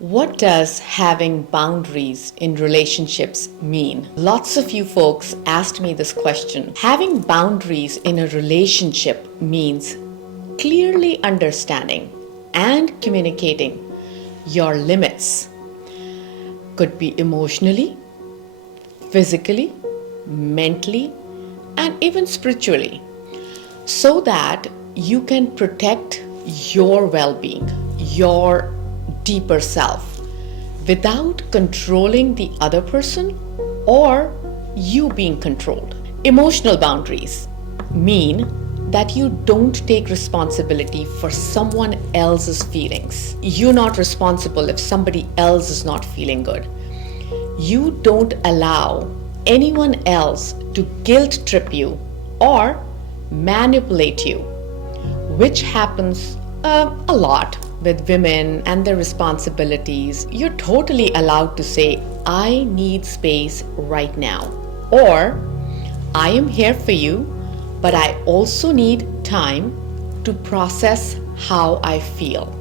What does having boundaries in relationships mean? Lots of you folks asked me this question. Having boundaries in a relationship means clearly understanding and communicating your limits. Could be emotionally, physically, mentally, and even spiritually, so that you can protect your well-being, your deeper self, without controlling the other person or you being controlled. Emotional boundaries mean that you don't take responsibility for someone else's feelings. You're not responsible if somebody else is not feeling good. You don't allow anyone else to guilt trip you or manipulate you, which happens a lot with women and their responsibilities. You're totally allowed to say, I need space right now, or I am here for you, but I also need time to process how I feel.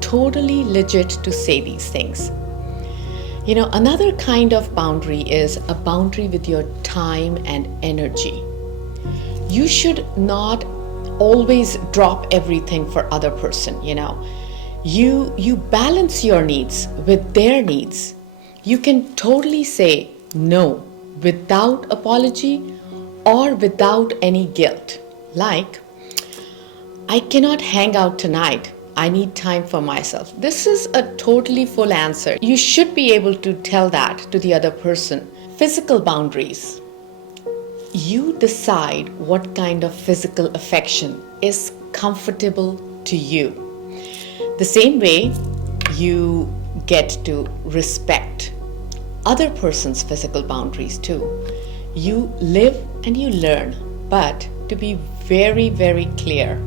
Totally legit to say these things. Another kind of boundary is a boundary with your time and energy. You should not always drop everything for other person. You balance your needs with their needs. You can totally say no without apology or without any guilt, like, I cannot hang out tonight, I need time for myself. This is a totally full answer. You should be able to tell that to the other person. Physical boundaries. You decide what kind of physical affection is comfortable to you. The same way you get to respect other person's physical boundaries too. You live and you learn, but to be very, very clear,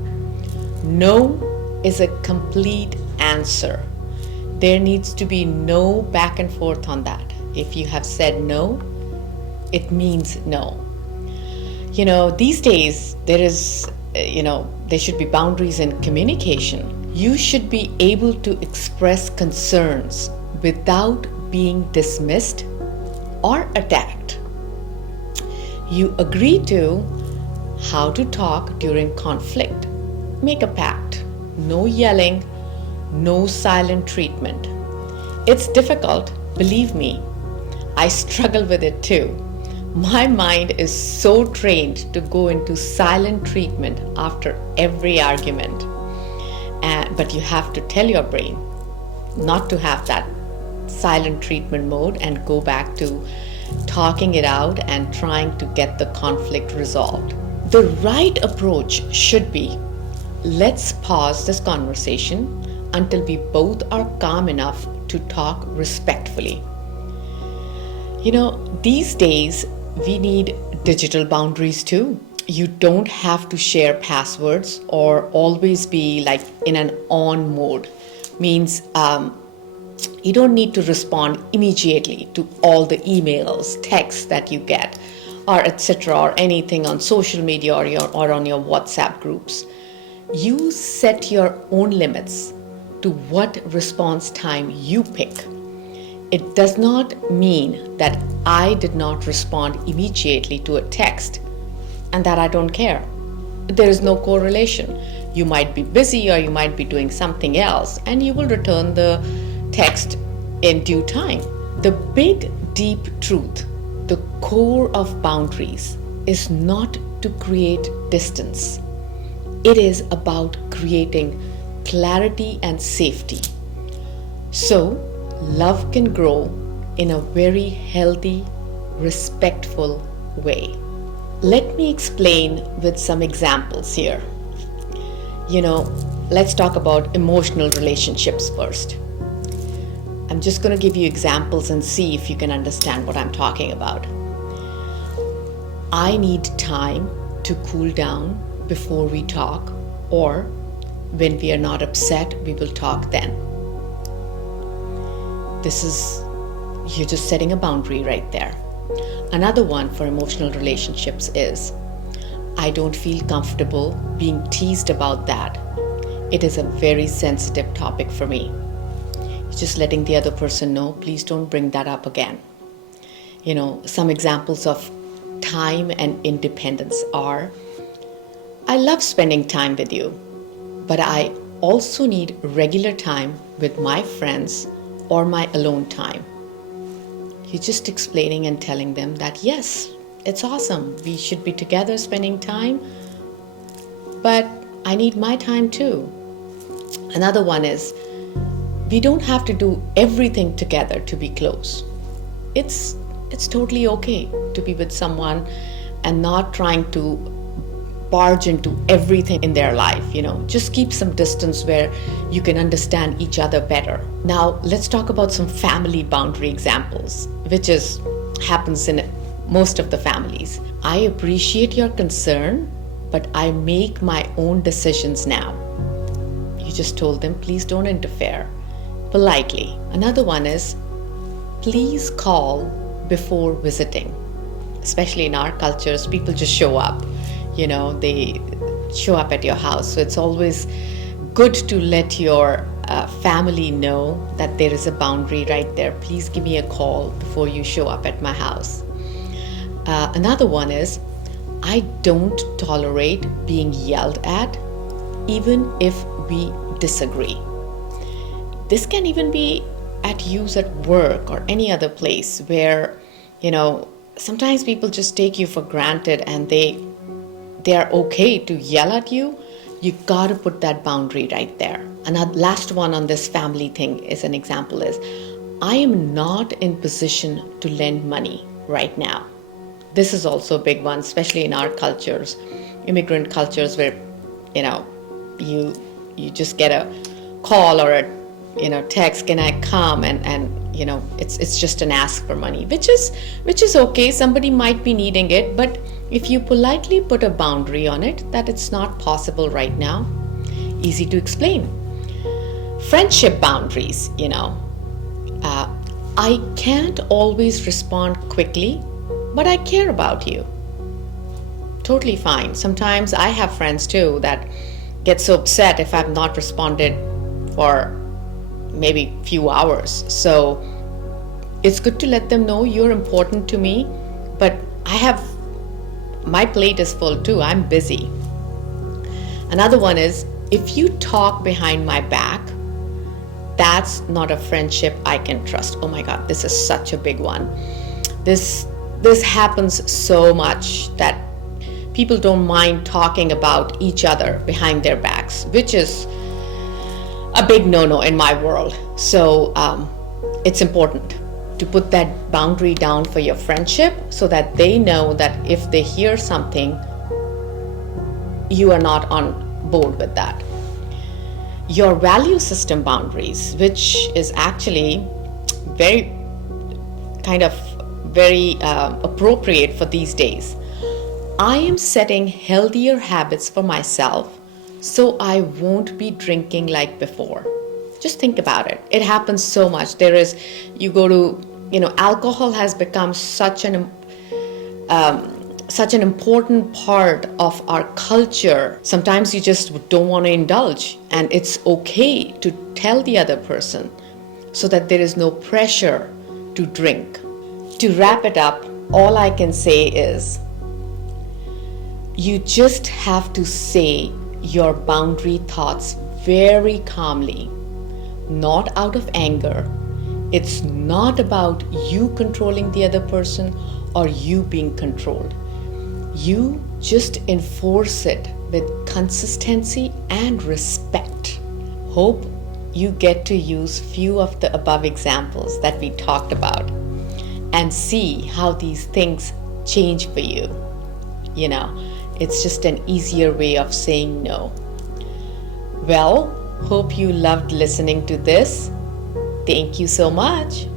no is a complete answer. There needs to be no back and forth on that. If you have said no, it means no. These days there should be boundaries in communication. You should be able to express concerns without being dismissed or attacked. You agree to how to talk during conflict. Make a pact. No yelling, no silent treatment. It's difficult, believe me. I struggle with it too. My mind is so trained to go into silent treatment after every argument. But you have to tell your brain not to have that silent treatment mode and go back to talking it out and trying to get the conflict resolved. The right approach should be, let's pause this conversation until we both are calm enough to talk respectfully. These days we need digital boundaries too. You don't have to share passwords or always be like in an on mode. Means you don't need to respond immediately to all the emails, texts that you get, or etc., or anything on social media or on your WhatsApp groups. You set your own limits to what response time you pick. It does not mean that I did not respond immediately to a text and that I don't care. There is no correlation. You might be busy or you might be doing something else and you will return the text in due time. The big, deep truth, the core of boundaries, is not to create distance. It is about creating clarity and safety. So, love can grow in a very healthy, respectful way. Let me explain with some examples here. Let's talk about emotional relationships first. I'm just going to give you examples and see if you can understand what I'm talking about. I need time to cool down before we talk, or when we are not upset, we will talk then. You're just setting a boundary right there. Another one for emotional relationships is, I don't feel comfortable being teased about that. It is a very sensitive topic for me. Just letting the other person know, please don't bring that up again. Some examples of time and independence are, I love spending time with you, but I also need regular time with my friends or my alone time. You're just explaining and telling them that, yes, it's awesome. We should be together spending time, but I need my time too. Another one is, we don't have to do everything together to be close. It's totally okay to be with someone and not trying to barge into everything in their life. Just keep some distance where you can understand each other better. Now, let's talk about some family boundary examples, which happens in most of the families. I appreciate your concern, but I make my own decisions now. You just told them, please don't interfere, politely. Another one is, please call before visiting. Especially in our cultures, people just show up. They show up at your house. So it's always good to let your family know that there is a boundary right there. Please give me a call before you show up at my house. Another one is, I don't tolerate being yelled at, even if we disagree. This can even be at use at work or any other place where, sometimes people just take you for granted and they are okay to yell at you. You got to put that boundary right there. And the last one on this family thing is an example is, I am not in position to lend money right now. This is also a big one, especially in our cultures, immigrant cultures, where, you just get a call or a text, can I come? And it's just an ask for money, which is okay. Somebody might be needing it, but if you politely put a boundary on it, that it's not possible right now, easy to explain. Friendship boundaries, I can't always respond quickly, but I care about you. Totally fine. Sometimes I have friends too that get so upset if I've not responded for maybe a few hours. So it's good to let them know you're important to me, but my plate is full too. I'm busy. Another one is, if you talk behind my back, that's not a friendship I can trust. Oh my God, this is such a big one. This happens so much that people don't mind talking about each other behind their backs, which is a big no-no in my world. So it's important to put that boundary down for your friendship so that they know that if they hear something, you are not on board with that. Your value system boundaries, which is actually very appropriate for these days. I am setting healthier habits for myself so I won't be drinking like before. Just think about it. It happens so much. Alcohol has become such an important part of our culture. Sometimes you just don't want to indulge, and it's okay to tell the other person so that there is no pressure to drink. To wrap it up, all I can say is, you just have to say your boundary thoughts very calmly, not out of anger. It's not about you controlling the other person or you being controlled. You just enforce it with consistency and respect. Hope you get to use few of the above examples that we talked about and see how these things change for you. It's just an easier way of saying no. Well, hope you loved listening to this. Thank you so much.